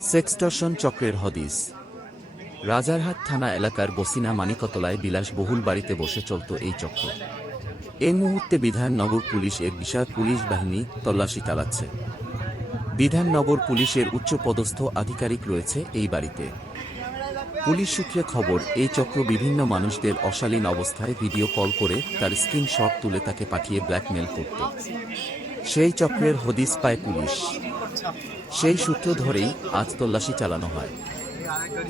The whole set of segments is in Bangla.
সেক্সটর্শন চক্রের হদিস। রাজারহাট থানা এলাকার বসিনা মানিকতলায় বিলাসবহুল বাড়িতে বসে চলত এই চক্র। এই মুহূর্তে বিধাননগর পুলিশ এর বিশাল পুলিশ বাহিনী তল্লাশি চালাচ্ছে। বিধাননগর পুলিশের উচ্চপদস্থ আধিকারিক রয়েছে এই বাড়িতে। পুলিশ সূত্রে খবর, এই চক্র বিভিন্ন মানুষদের অশালীন অবস্থায় ভিডিও কল করে তার স্ক্রিনশট তুলে তাকে পাঠিয়ে ব্ল্যাকমেল করত। সেই চক্রের হদিস পায় পুলিশ। সেই সূত্র ধরেই আজ তল্লাশি চালানো হয়।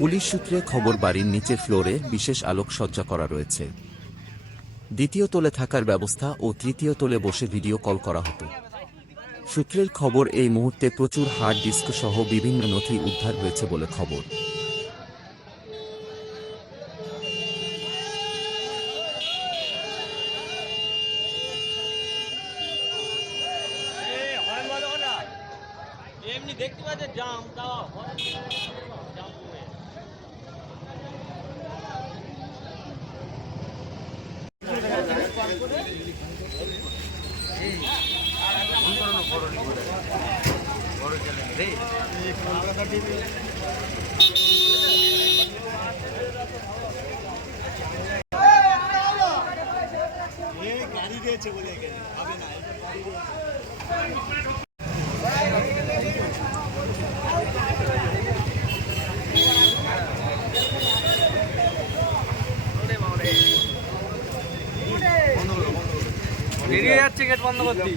পুলিশ সূত্রে খবর, বাড়ির নিচের ফ্লোরে বিশেষ আলোকসজ্জা করা রয়েছে। দ্বিতীয় তলে থাকার ব্যবস্থা ও তৃতীয় তলে বসে ভিডিও কল করা হতো। সূত্রের খবর, এই মুহূর্তে প্রচুর হার্ড ডিস্ক সহ বিভিন্ন নথি উদ্ধার হয়েছে বলে খবর। এমনি দেখতে পাচ্ছে জাম দাও জাম করে গাড়ি দিয়েছে বলে এখানে হবে না, গাড়ি দিয়েছে। বেরিয়ে যাচ্ছে, গেট বন্ধ করতে।